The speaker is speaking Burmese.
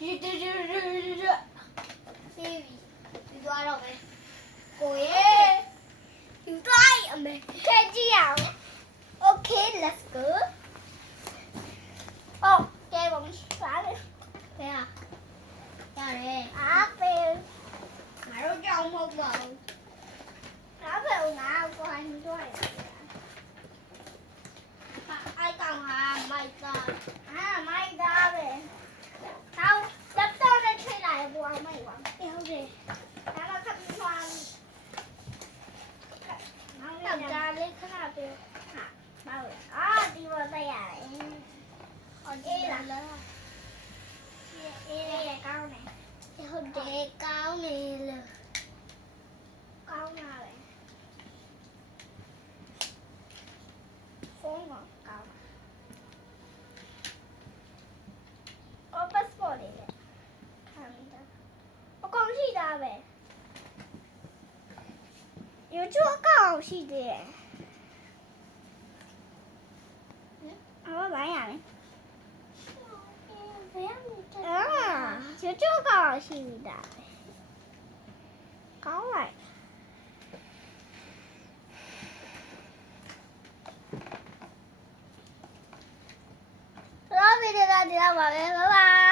ဒီသွားတော့မယ်ကိုရဲ့ဒီတိုင်းအမေခဲကြည့်အောင် Okay let's go အော်ကဲပါမရှိပါနဲ့ကဲရတယ်အားပေးငါတို့ကြောင်မဟုတ်ပါဘူးအားပေးငါကိုဟန်တော့ရအိုက်ကောင်ဟာမိုက်သားမိုက်သားပဲနောက်တက်တော့နဲ့ထိလာရပေါ်မိုက်ပါဟုတ်တယ်ဒါမှခပ်ပြီးသွားနောက်ဒါလေးခဏပြေဟာဘာလဲဒီပေါ်တက်ရတယ်အေးလားအေးကောင်းတယ်ဟုတ်တယ်ကောင်းနေလို့ကောင်းပါပဲဖုန်းကောင်းpassport လေးခံတာအကောင်ရှိတာပဲ YouTube အကောင်ရှိသေးတယ်ဘာရလဲYouTube အကောင်ရှိတာကောင်းလိုက်တော့ဗီဒီယိုကဒီလောက်ပါပဲ bye bye